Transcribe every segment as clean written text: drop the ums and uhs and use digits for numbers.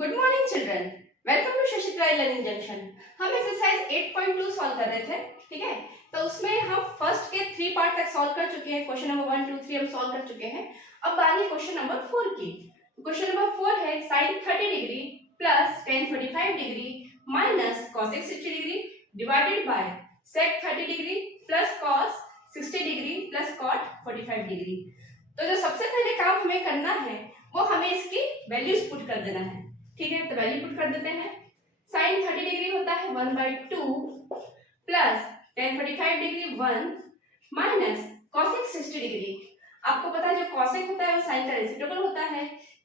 Good morning children, welcome to Shashitra learning junction. हम exercise 8.2 solve कर रहे थे, ठीक है। तो उसमें हम फर्स्ट के 3 पार्ट तक सॉल्व कर चुके हैं। क्वेश्चन नंबर 1, 2, 3 हम सॉल्व कर चुके हैं। अब बारी क्वेश्चन नंबर 4 की। क्वेश्चन नंबर 4 है sin 30 degree plus tan 45 degree minus cos 60 degree divided by sec 30 degree plus cos 60 degree plus cot 45 degree. तो जो सबसे पहले काम हमें करना है वो हमें इसकी वैल्यूज पुट कर देना है, ठीक है। तो वैल्यू पुट कर देते हैं। sin 30 डिग्री होता है 1/2 plus tan 45 degree 1 minus cosec 60 degree. आपको पता है जो cosec होता है वो sin का रेसिप्रोकल होता है।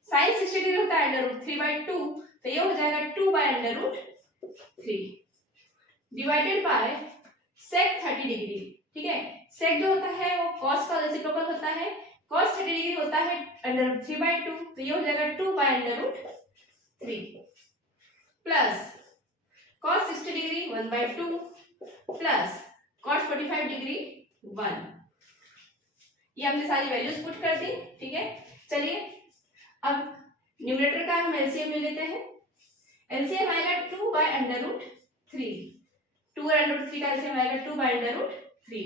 sin 60 डिग्री होता है √3/2, तो ये हो जाएगा 2/√3 डिवाइडेड बाय sec 30 डिग्री, ठीक है। sec जो होता है वो cos का रेसिप्रोकल होता है। cos 30 डिग्री होता है √3/2, तो ये हो जाएगा 2/√3 plus cos 60 degree 1/2 plus cot 45 degree 1। ये हमने सारी वैल्यूज पुट कर दी, ठीक है। चलिए अब न्यूमरेटर का हम एलसीएम ले लेते हैं। एलसीएम आएगा 2/√3, 2/√3 का एलसीएम आएगा 2/√3,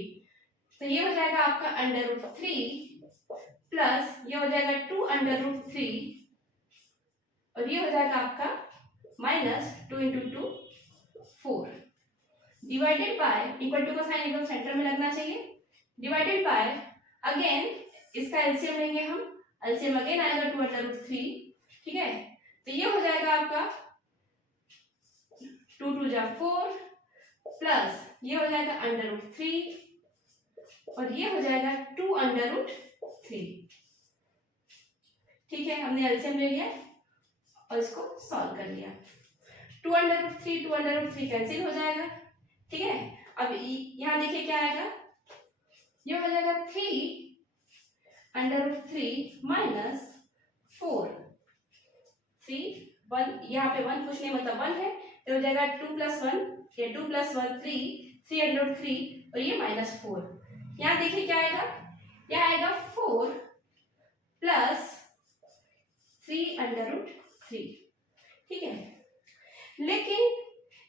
तो ये हो जाएगा आपका √3 प्लस ये हो जाएगा 2/√3 और ये हो जाएगा आपका minus 2 × 2 4 divided by, equal to का साइन एकदम सेंटर में लगना चाहिए, डिवाइडेड बाय अगेन इसका एलसीएम लेंगे हम। एलसीएम अगेन आएगा 2/√3, ठीक है। तो ये हो जाएगा आपका 2 × 2 = 4 प्लस ये हो जाएगा √3 और ये हो जाएगा 2/√3, ठीक है। हमने एलसीएम ले लिया और इसको सॉल्व कर लिया। 2/√3 कैंसिल हो जाएगा, ठीक है। अब यहाँ देखिए क्या आएगा, ये हो जाएगा 3/√3 माइनस 4, 3 1 यहाँ पे 1 कुछ नहीं मतलब 1 है, तो हो जाएगा 2 + 1, ये 2 + 1 3, 3/√3 और ये -4। यहाँ देखिए क्या आएगा, यहाँ आएगा 4 प्लस 3/√3, ठीक है। लेकिन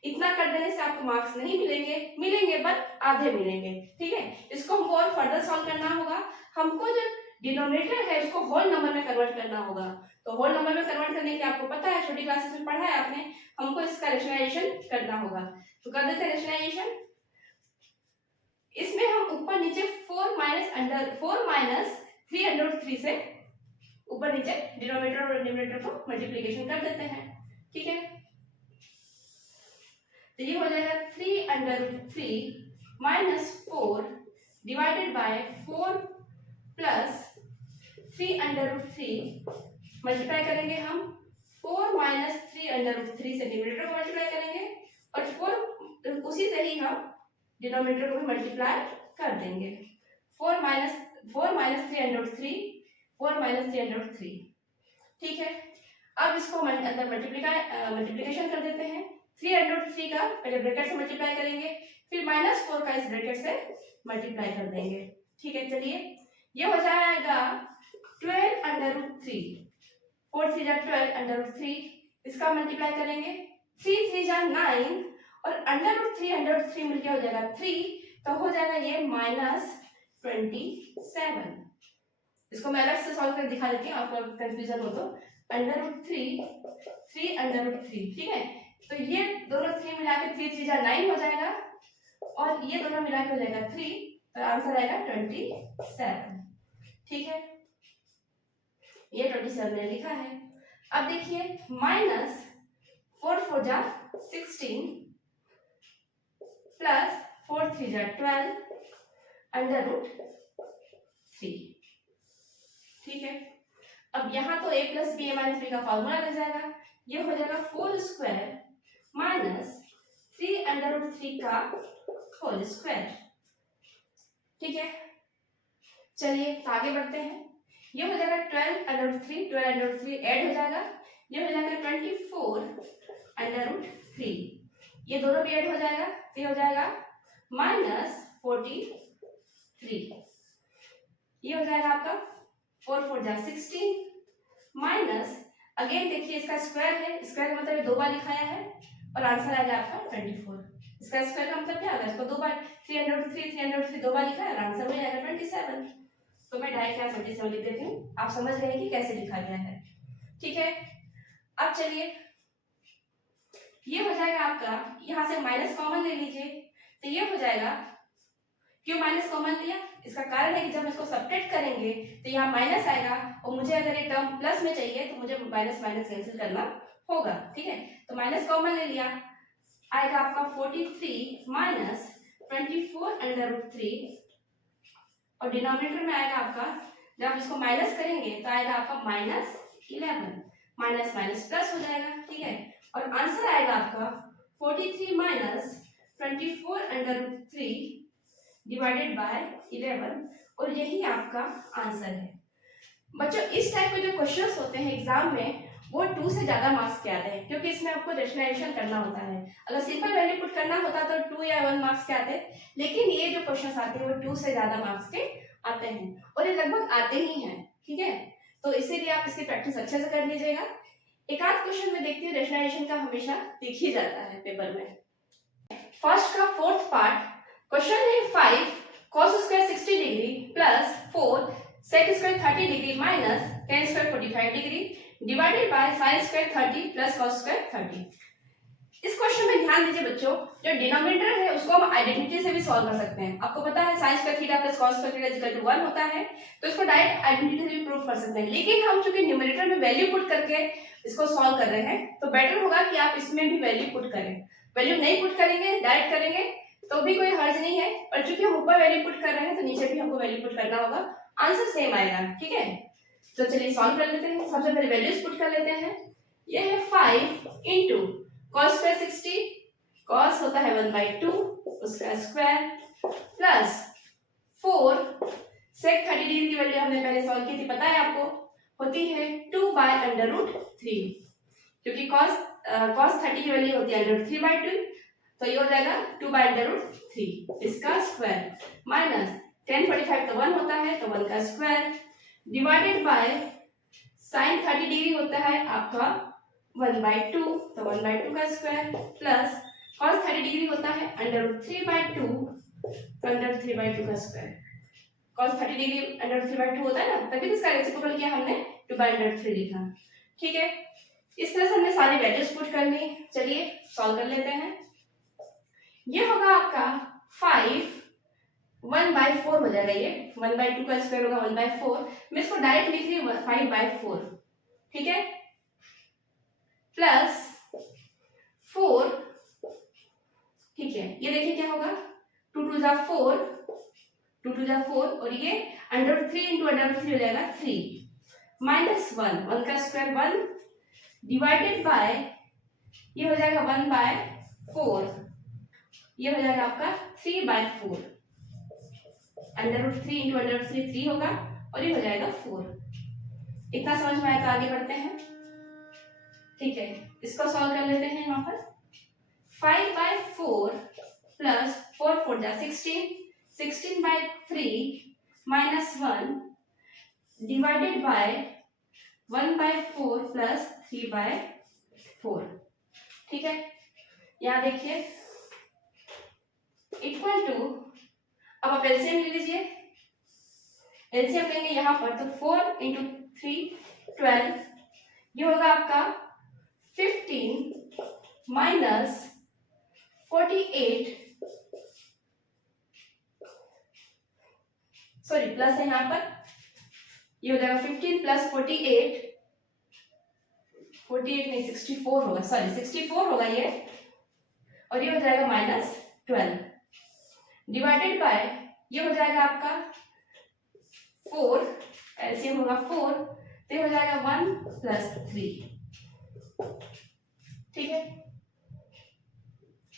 इतना कर देने से आपको मार्क्स नहीं मिलेंगे बट आधे मिलेंगे, ठीक है। इसको हमको और फर्दर सॉल्व करना होगा। हमको जो डिनोमिनेटर है उसको होल नंबर में कन्वर्ट करना होगा। तो होल नंबर में कन्वर्ट करने के आपको पता है, छोटी क्लासेस में पढ़ा है आपने, हमको इसका रेशनलाइजेशन करना होगा। तो कर देते हैं रेशनलाइजेशन। इसमें हम ऊपर नीचे 4 माइनस 3/√3 से ऊपर नीचे डिनोमिनेटर और न्यूमरेटर को मल्टीप्लिकेशन कर देते हैं, ठीक है। तो ये हो जाएगा 3/√3 minus 4 divided bye 4 plus 3/√3 multiply करेंगे हम 4 माइनस 3/√3 से न्यूमरेटर को मल्टीप्लाई करेंगे और 4 उसी से ही हम डिनोमिनेटर को भी मल्टीप्लाई कर देंगे। 4 माइनस 3/√3 4 माइनस 3/√3, ठीक है। अब इसको अंदर मल्टीप्लिकेशन कर देते हैं। 3/√3 का पहले ब्रैकेट से मल्टीप्लाई करेंगे, फिर -4 का इस ब्रैकेट से मल्टीप्लाई कर देंगे, ठीक है। चलिए ये हो जाएगा 12/√3, 4 3 = 12/√3, इसका मल्टीप्लाई करेंगे 3 3 = 9 और √3 मिलके हो जाएगा 3, तो हो जाएगा ये -27। इसको मैं अलग से सॉल्व कर दिखा देती हूँ, आपको कंफ्यूजन हो तो। √3 3/√3, ठीक है। तो ये दोनों 3 मिला के 3 3 = 9 हो जाएगा और ये दोनों मिला के हो जाएगा 3, तो आंसर आएगा 27, ठीक है। ये 27 मैंने लिखा है। अब देखिए माइनस 4 4 = 16 प्लस 4 3 = 12/√3, ठीक है। अब यहाँ तो a + b a - b का फॉर्मूला लग जाएगा। ये हो जाएगा 4² माइनस 3/√3 का होल स्क्वायर, ठीक है। चलिए आगे बढ़ते हैं। ये हो जाएगा 12/√3 ऐड हो जाएगा, ये हो जाएगा 24/√3, ये दोनों भी ऐड हो जाएगा, ये हो जाएगा -43, ये हो जाएगा आपका 4 4 = 16 माइनस अगेन देखिए इसका स्क्वायर है, स्क्वायर का मतलब 2 बार लिखाया है और आंसर आएगा आपका 24। इसका स्क्वायर का मतलब क्या होगा, इसको 2 बार 303 2 बार लिखा है और आंसर हो जाएगा 27। तो मैं डायरेक्ट यहाँ 27 लिख देती हूँ, आप समझ रहे हैं कि कैसे लिखा गया है। ठीक है, अब चलिए ये हो जाएगा आपका, यहाँ से माइनस कॉमन ले लीजिए, तो ये हो जाएगा, क्यों माइनस कॉमन लिया, इसका कारण है कि जब इसको सब्ट्रैक्ट करेंगे तो यहाँ माइनस आएगा और मुझे अगर ये टर्म प्लस में चाहिए तो मुझे माइनस माइनस कैंसिल करना होगा। ठीक है, तो माइनस कॉमन ले लिया, आएगा आपका 43 माइनस 24√3 और डिनोमिनेटर में आएगा आपका, जब इसको माइनस करेंगे तो आएगा आपका -11, माइनस माइनस प्लस हो जाएगा। ठीक है, और आंसर आएगा आपका 43 माइनस 24√3 डिवाइडेड बाय 11 और यही आपका आंसर है। बच्चों इस टाइप के जो क्वेश्चंस होते हैं एग्जाम में वो 2 से ज्यादा मार्क्स के आते हैं, क्योंकि इसमें आपको रैशनलाइजेशन करना होता है। अगर सिंपल वैल्यू पुट करना होता तो 2 या 1 मार्क्स के आते, लेकिन ये जो क्वेश्चंस आते हैं वो 2 से ज्यादा मार्क्स के आते हैं और ये लगभग आते ही हैं। ठीक है, तो इसीलिए आप इसकी प्रैक्टिस अच्छे से कर लीजिएगा। एक आध क्वेश्चन में देखती हूँ रैशनलाइजेशन का हमेशा दिख ही जाता है पेपर में। फर्स्ट का 4th पार्ट क्वेश्चन है 5 cos square 60 degree plus 4 sec square 30 degree minus tan square 45 degree divided by sin square 30 plus cos square 30। इस क्वेश्चन में ध्यान दीजिए बच्चों, जो डिनोमिनेटर है उसको हम आइडेंटिटी से भी सॉल्व कर सकते हैं। आपको पता है sin square theta plus cos square theta equal to 1 होता है, तो इसको डायरेक्ट आइडेंटिटी से भी प्रूव कर सकते हैं। लेकिन हम चूंकि न्यूमरेटर में वैल्यू पुट करके इसको सॉल्व कर रहे हैं तो बेटर होगा कि आप इसमें भी वैल्यू पुट करें। वैल्यू नहीं पुट करेंगे, डायरेक्ट करेंगे तो भी कोई हर्ज नहीं है, और चूंकि हम ऊपर वैल्यू पुट कर रहे हैं तो नीचे भी हमको वैल्यू पुट करना होगा, आंसर सेम आएगा। ठीक है, तो चलिए सॉल्व कर लेते हैं। सबसे पहले वैल्यूज पुट कर लेते हैं। ये है 5 इंटू cos स्क्वायर 60, cos होता है 1/2 उसका स्क्वायर प्लस 4 sec 30 डिग्री की वैल्यू हमने पहले सॉल्व की थी, पता है आपको, होती है 2/√3, क्योंकि cos 30 की वैल्यू होती है √3/2, तो ये हो जाएगा 2/√3 इसका स्क्वायर माइनस tan 45 तो 1 होता है तो 1 का square divided by sin 30 degree होता है आपका 1/2 तो 1/2 का स्क्वायर प्लस cos 30 डिग्री होता है √3/2 तो √3/2 का स्क्वायर। cos 30 डिग्री √3/2 होता है ना, तभी तो इसका रेसिप्रोकल किया हमने 2/√3 लिखा। ठीक है, इस तरह से हमने सारी वैल्यूज पुट कर ली। चलिए सॉल्व कर लेते हैं। ये होगा आपका 5 1/4 हो जाएगा, ये 1/2 का स्क्वायर होगा 1/4, मैं इसको डायरेक्ट लिख रही हूँ 5/4। ठीक है, प्लस 4, ठीक है, ये देखिए क्या होगा 2 2 जा 4, 2 2 जा 4 और ये √3 इंटू √3 हो जाएगा 3 माइनस 1 का स्क्वायर 1 डिवाइडेड बाय ये हो जाएगा 1/4, ये हो जाएगा आपका 3/4, √3 इंटू √3 3 होगा और ये हो जाएगा 4। इतना समझ में आया तो आगे बढ़ते हैं। ठीक है, इसको सॉल्व कर लेते हैं। यहाँ पर 5/4 प्लस 4 4 जा 16, 16/3 माइनस 1 डिवाइडेड बाय 1/4 प्लस 3/4। ठीक है, यहाँ देखिए इक्वल टू, अब आप एलसीएम ले लीजिए, एलसीएम लेंगे यहाँ पर तो 4 इंटू 3 12, ये होगा आपका 15 माइनस 48, सॉरी प्लस है यहाँ पर, ये हो जाएगा 15 प्लस 48 नहीं 64 होगा, सॉरी 64 होगा ये, और ये हो जाएगा -12 डिवाइडेड बाय ये हो जाएगा आपका 4, एलसीएम होगा 4 तो ये हो जाएगा 1 प्लस 3। ठीक है,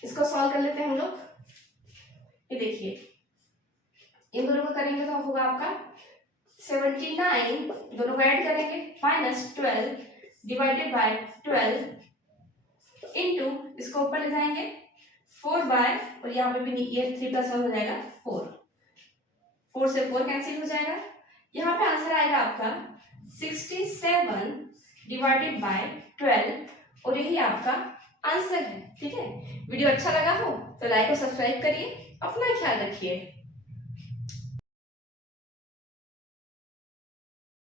इसको सॉल्व कर लेते हैं हम लोग। ये देखिए इन दोनों को करेंगे तो होगा आपका 79, दोनों को ऐड करेंगे -12 डिवाइडेड बाय 12 इंटू इसको ऊपर ले जाएंगे 4 बाय, और यहाँ पे भी ये 3 + 1 हो जाएगा 4, 4 से 4 कैंसिल हो जाएगा। यहाँ पे आंसर आएगा आपका 67 डिवाइडेड बाय 12 और यही आपका आंसर है। ठीक है, वीडियो अच्छा लगा हो तो लाइक और सब्सक्राइब करिए, अपना ख्याल रखिए।